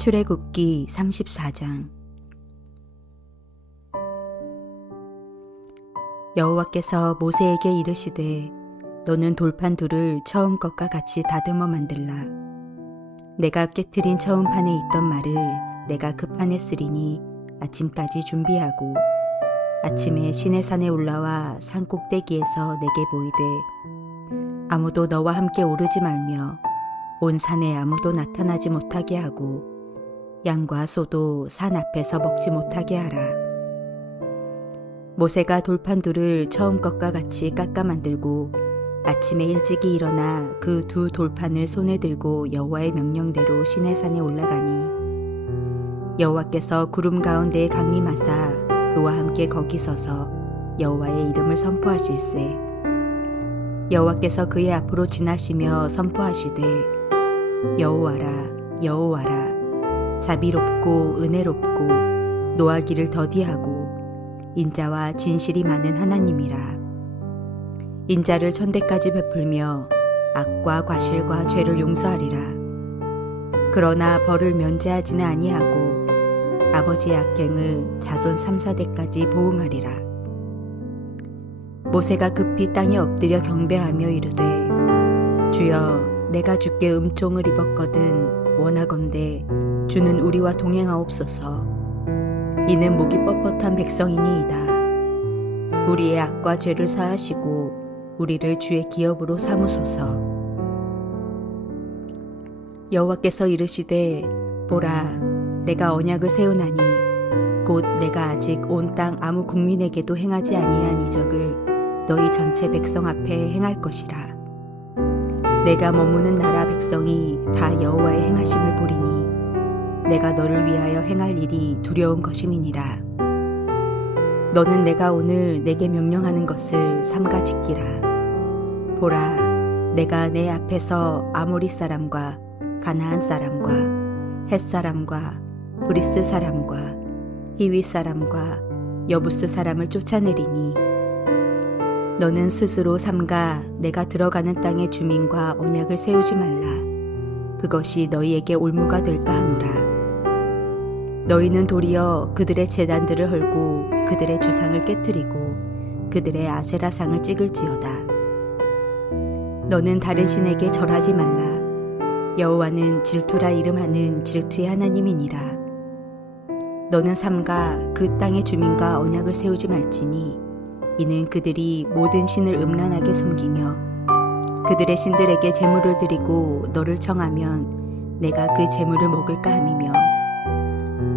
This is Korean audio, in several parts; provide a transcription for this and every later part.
출애굽기 34장. 여호와께서 모세에게 이르시되 너는 돌판 둘을 처음 것과 같이 다듬어 만들라. 내가 깨트린 처음 판에 있던 말을 내가 그 판에 쓰리니 아침까지 준비하고 아침에 시내산에 올라와 산 꼭대기에서 내게 보이되 아무도 너와 함께 오르지 말며 온 산에 아무도 나타나지 못하게 하고 양과 소도 산 앞에서 먹지 못하게 하라. 모세가 돌판 둘을 처음 것과 같이 깎아 만들고 아침에 일찍이 일어나 그 두 돌판을 손에 들고 여호와의 명령대로 시내산에 올라가니 여호와께서 구름 가운데에 강림하사 그와 함께 거기 서서 여호와의 이름을 선포하실세. 여호와께서 그의 앞으로 지나시며 선포하시되 여호와라 여호와라 자비롭고 은혜롭고 노하기를 더디하고 인자와 진실이 많은 하나님이라. 인자를 천대까지 베풀며 악과 과실과 죄를 용서하리라. 그러나 벌을 면제하지는 아니하고 아버지의 악행을 자손 3-4대까지 보응하리라. 모세가 급히 땅에 엎드려 경배하며 이르되 주여 내가 주께 은총을 입었거든 원하건대 주는 우리와 동행하옵소서. 이는 목이 뻣뻣한 백성이니이다. 우리의 악과 죄를 사하시고 우리를 주의 기업으로 삼으소서. 여호와께서 이르시되 보라 내가 언약을 세우나니 곧 내가 아직 온 땅 아무 국민에게도 행하지 아니한 이적을 너희 전체 백성 앞에 행할 것이라. 내가 머무는 나라 백성이 다 여호와의 행하심을 보리니 내가 너를 위하여 행할 일이 두려운 것임이니라. 너는 내가 오늘 내게 명령하는 것을 삼가 지키라. 보라 내가 내 앞에서 아모리 사람과 가나안 사람과 헷 사람과 브리스 사람과 히위 사람과 여부스 사람을 쫓아내리니 너는 스스로 삼가 내가 들어가는 땅의 주민과 언약을 세우지 말라. 그것이 너희에게 올무가 될까 하노라. 너희는 도리어 그들의 제단들을 헐고 그들의 주상을 깨뜨리고 그들의 아세라상을 찍을지어다. 너는 다른 신에게 절하지 말라. 여호와는 질투라 이름하는 질투의 하나님이니라. 너는 삼가 그 땅의 주민과 언약을 세우지 말지니 이는 그들이 모든 신을 음란하게 섬기며 그들의 신들에게 제물을 드리고 너를 청하면 내가 그 제물을 먹을까 함이며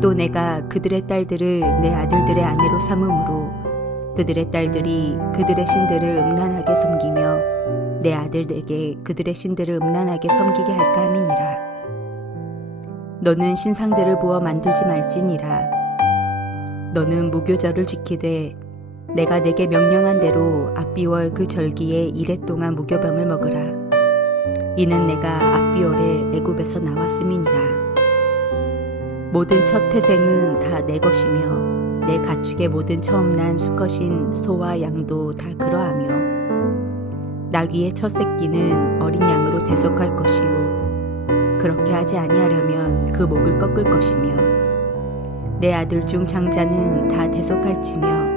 또 내가 그들의 딸들을 내 아들들의 아내로 삼음으로 그들의 딸들이 그들의 신들을 음란하게 섬기며 내 아들에게 그들의 신들을 음란하게 섬기게 할까 함이니라. 너는 신상들을 부어 만들지 말지니라. 너는 무교절을 지키되 내가 내게 명령한 대로 압비월 그 절기에 이레 동안 무교병을 먹으라. 이는 내가 압비월에 애굽에서 나왔음이니라. 모든 첫 태생은 다 내 것이며 내 가축의 모든 처음 난 수컷인 소와 양도 다 그러하며 나귀의 첫 새끼는 어린 양으로 대속할 것이요 그렇게 하지 아니하려면 그 목을 꺾을 것이며 내 아들 중 장자는 다 대속할지며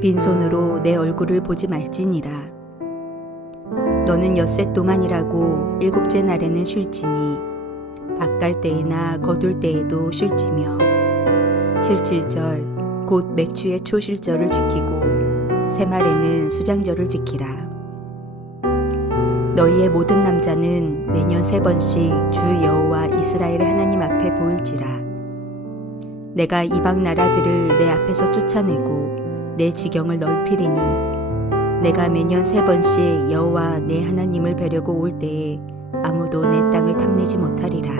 빈손으로 내 얼굴을 보지 말지니라. 너는 엿새 동안이라고 일곱째 날에는 쉴지니 밭갈 때에나 거둘 때에도 쉴지며 칠칠절 곧 맥주의 초실절을 지키고 새말에는 수장절을 지키라. 너희의 모든 남자는 매년 3번씩 주 여호와 이스라엘의 하나님 앞에 보일지라. 내가 이방 나라들을 내 앞에서 쫓아내고 내 지경을 넓히리니 내가 매년 3번씩 여호와 내 하나님을 뵈려고 올 때에 아무도 내 땅을 탐내지 못하리라.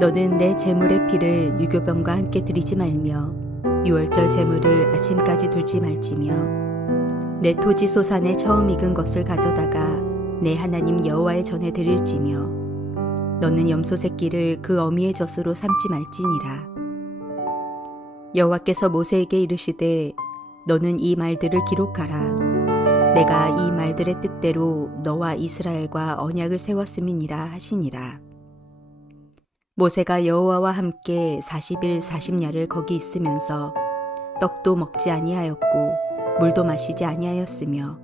너는 내 제물의 피를 유교병과 함께 드리지 말며 유월절 제물을 아침까지 두지 말지며 내 토지 소산에 처음 익은 것을 가져다가 내 하나님 여호와의 전에 드릴지며 너는 염소 새끼를 그 어미의 젖으로 삼지 말지니라. 여호와께서 모세에게 이르시되 너는 이 말들을 기록하라. 내가 이 말들의 뜻대로 너와 이스라엘과 언약을 세웠음이니라 하시니라. 모세가 여호와와 함께 40일 40야를 거기 있으면서 떡도 먹지 아니하였고 물도 마시지 아니하였으며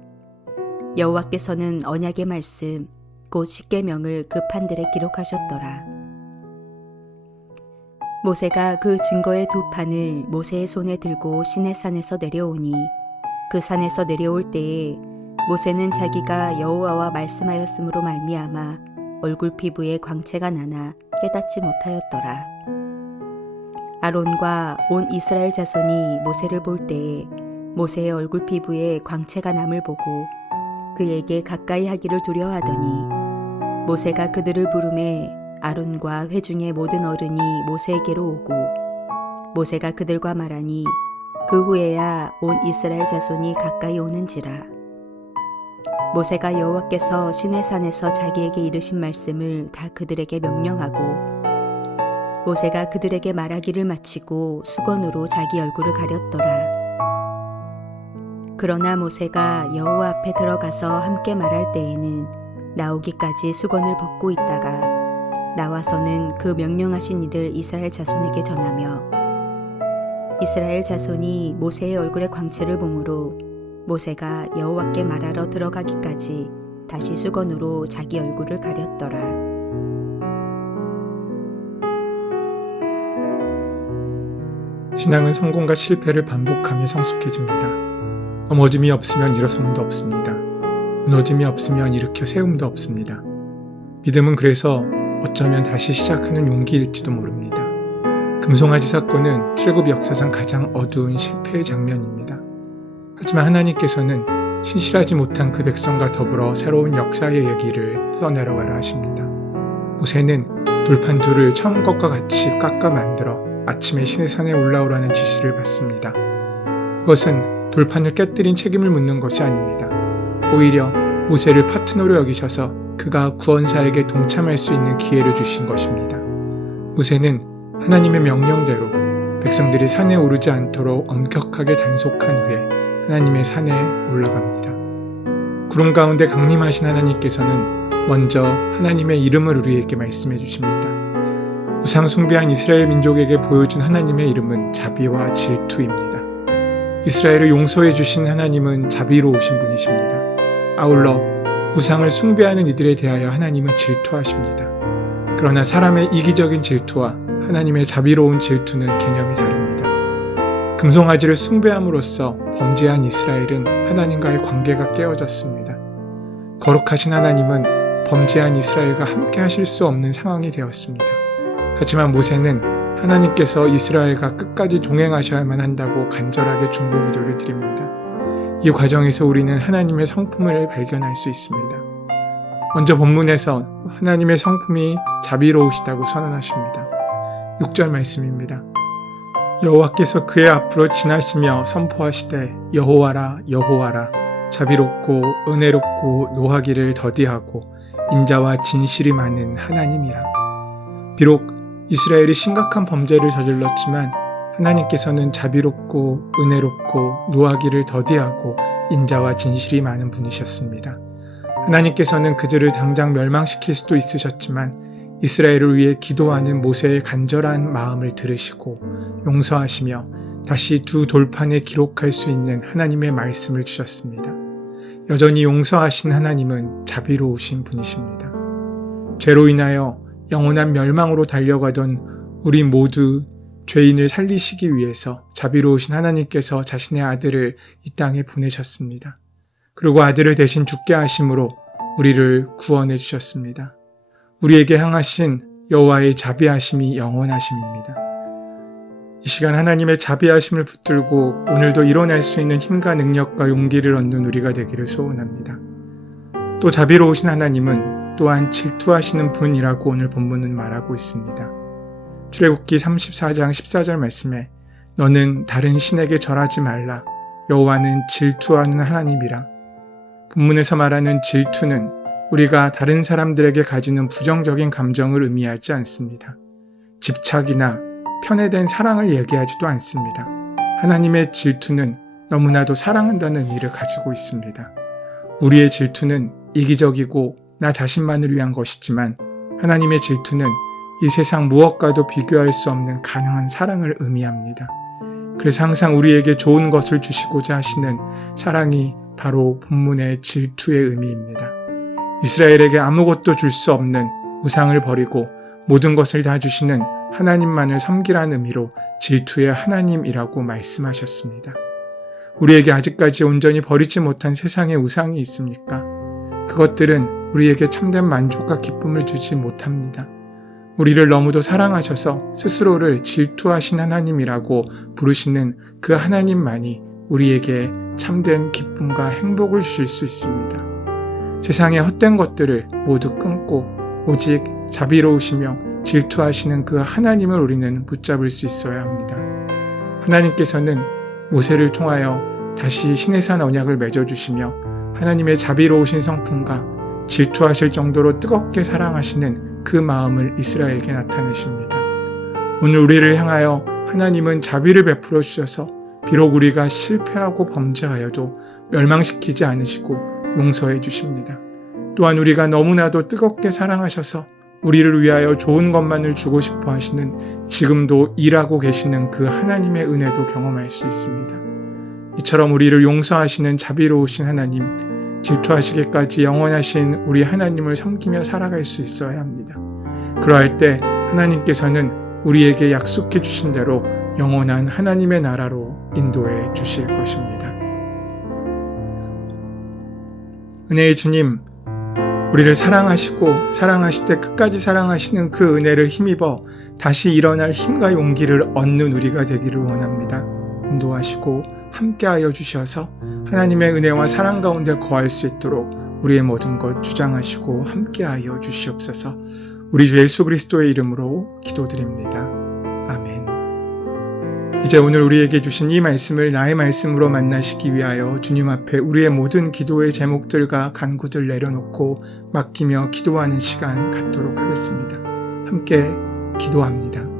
여호와께서는 언약의 말씀 곧 십계명을 그 판들에 기록하셨더라. 모세가 그 증거의 두 판을 모세의 손에 들고 시내산에서 내려오니 그 산에서 내려올 때에 모세는 자기가 여호와와 말씀하였으므로 말미암아 얼굴 피부에 광채가 나나 깨닫지 못하였더라. 아론과 온 이스라엘 자손이 모세를 볼 때에 모세의 얼굴 피부에 광채가 남을 보고 그에게 가까이 하기를 두려워하더니 모세가 그들을 부르매 아론과 회중의 모든 어른이 모세에게로 오고 모세가 그들과 말하니 그 후에야 온 이스라엘 자손이 가까이 오는지라. 모세가 여호와께서 시내산에서 자기에게 이르신 말씀을 다 그들에게 명령하고 모세가 그들에게 말하기를 마치고 수건으로 자기 얼굴을 가렸더라. 그러나 모세가 여호와 앞에 들어가서 함께 말할 때에는 나오기까지 수건을 벗고 있다가 나와서는 그 명령하신 일을 이스라엘 자손에게 전하며 이스라엘 자손이 모세의 얼굴의 광채를 보므로 모세가 여호와께 말하러 들어가기까지 다시 수건으로 자기 얼굴을 가렸더라. 신앙은 성공과 실패를 반복하며 성숙해집니다. 넘어짐이 없으면 일어섬도 없습니다. 무너짐이 없으면 일으켜 세움도 없습니다. 믿음은 그래서 어쩌면 다시 시작하는 용기일지도 모릅니다. 금송아지 사건은 출애굽 역사상 가장 어두운 실패의 장면입니다. 하지만 하나님께서는 신실하지 못한 그 백성과 더불어 새로운 역사의 얘기를 써내려가려 하십니다. 모세는 돌판 둘을 처음 것과 같이 깎아 만들어 아침에 시내산에 올라오라는 지시를 받습니다. 이것은 돌판을 깨뜨린 책임을 묻는 것이 아닙니다. 오히려 모세를 파트너로 여기셔서 그가 구원사에게 동참할 수 있는 기회를 주신 것입니다. 모세는 하나님의 명령대로 백성들이 산에 오르지 않도록 엄격하게 단속한 후에 하나님의 산에 올라갑니다. 구름 가운데 강림하신 하나님께서는 먼저 하나님의 이름을 우리에게 말씀해 주십니다. 우상 숭배한 이스라엘 민족에게 보여준 하나님의 이름은 자비와 질투입니다. 이스라엘을 용서해 주신 하나님은 자비로우신 분이십니다. 아울러 우상을 숭배하는 이들에 대하여 하나님은 질투하십니다. 그러나 사람의 이기적인 질투와 하나님의 자비로운 질투는 개념이 다릅니다. 금송아지를 숭배함으로써 범죄한 이스라엘은 하나님과의 관계가 깨어졌습니다. 거룩하신 하나님은 범죄한 이스라엘과 함께 하실 수 없는 상황이 되었습니다. 하지만 모세는 하나님께서 이스라엘과 끝까지 동행하셔야만 한다고 간절하게 중보기도를 드립니다. 이 과정에서 우리는 하나님의 성품을 발견할 수 있습니다. 먼저 본문에서 하나님의 성품이 자비로우시다고 선언하십니다. 6절 말씀입니다. 여호와께서 그의 앞으로 지나시며 선포하시되 여호와라 여호와라 자비롭고 은혜롭고 노하기를 더디하고 인자와 진실이 많은 하나님이라. 비록 이스라엘이 심각한 범죄를 저질렀지만 하나님께서는 자비롭고 은혜롭고 노하기를 더디하고 인자와 진실이 많은 분이셨습니다. 하나님께서는 그들을 당장 멸망시킬 수도 있으셨지만 이스라엘을 위해 기도하는 모세의 간절한 마음을 들으시고 용서하시며 다시 두 돌판에 기록할 수 있는 하나님의 말씀을 주셨습니다. 여전히 용서하신 하나님은 자비로우신 분이십니다. 죄로 인하여 영원한 멸망으로 달려가던 우리 모두 죄인을 살리시기 위해서 자비로우신 하나님께서 자신의 아들을 이 땅에 보내셨습니다. 그리고 아들을 대신 죽게 하심으로 우리를 구원해 주셨습니다. 우리에게 향하신 여호와의 자비하심이 영원하심입니다. 이 시간 하나님의 자비하심을 붙들고 오늘도 일어날 수 있는 힘과 능력과 용기를 얻는 우리가 되기를 소원합니다. 또 자비로우신 하나님은 또한 질투하시는 분이라고 오늘 본문은 말하고 있습니다. 출애굽기 34장 14절 말씀에 너는 다른 신에게 절하지 말라. 여호와는 질투하는 하나님이라. 본문에서 말하는 질투는 우리가 다른 사람들에게 가지는 부정적인 감정을 의미하지 않습니다. 집착이나 편애된 사랑을 얘기하지도 않습니다. 하나님의 질투는 너무나도 사랑한다는 의미를 가지고 있습니다. 우리의 질투는 이기적이고 나 자신만을 위한 것이지만 하나님의 질투는 이 세상 무엇과도 비교할 수 없는 가능한 사랑을 의미합니다. 그래서 항상 우리에게 좋은 것을 주시고자 하시는 사랑이 바로 본문의 질투의 의미입니다. 이스라엘에게 아무것도 줄 수 없는 우상을 버리고 모든 것을 다 주시는 하나님만을 섬기라는 의미로 질투의 하나님이라고 말씀하셨습니다. 우리에게 아직까지 온전히 버리지 못한 세상의 우상이 있습니까? 그것들은 우리에게 참된 만족과 기쁨을 주지 못합니다. 우리를 너무도 사랑하셔서 스스로를 질투하신 하나님이라고 부르시는 그 하나님만이 우리에게 참된 기쁨과 행복을 주실 수 있습니다. 세상의 헛된 것들을 모두 끊고 오직 자비로우시며 질투하시는 그 하나님을 우리는 붙잡을 수 있어야 합니다. 하나님께서는 모세를 통하여 다시 시내산 언약을 맺어주시며 하나님의 자비로우신 성품과 질투하실 정도로 뜨겁게 사랑하시는 그 마음을 이스라엘에게 나타내십니다. 오늘 우리를 향하여 하나님은 자비를 베풀어 주셔서 비록 우리가 실패하고 범죄하여도 멸망시키지 않으시고 용서해 주십니다. 또한 우리가 너무나도 뜨겁게 사랑하셔서 우리를 위하여 좋은 것만을 주고 싶어 하시는 지금도 일하고 계시는 그 하나님의 은혜도 경험할 수 있습니다. 이처럼 우리를 용서하시는 자비로우신 하나님, 질투하시기까지 영원하신 우리 하나님을 섬기며 살아갈 수 있어야 합니다. 그러할 때 하나님께서는 우리에게 약속해 주신 대로 영원한 하나님의 나라로 인도해 주실 것입니다. 은혜의 주님, 우리를 사랑하시고 사랑하실 때 끝까지 사랑하시는 그 은혜를 힘입어 다시 일어날 힘과 용기를 얻는 우리가 되기를 원합니다. 인도하시고 함께하여 주셔서 하나님의 은혜와 사랑 가운데 거할 수 있도록 우리의 모든 것 주장하시고 함께하여 주시옵소서. 우리 주 예수 그리스도의 이름으로 기도드립니다. 아멘. 이제 오늘 우리에게 주신 이 말씀을 나의 말씀으로 만나시기 위하여 주님 앞에 우리의 모든 기도의 제목들과 간구들 내려놓고 맡기며 기도하는 시간 갖도록 하겠습니다. 함께 기도합니다.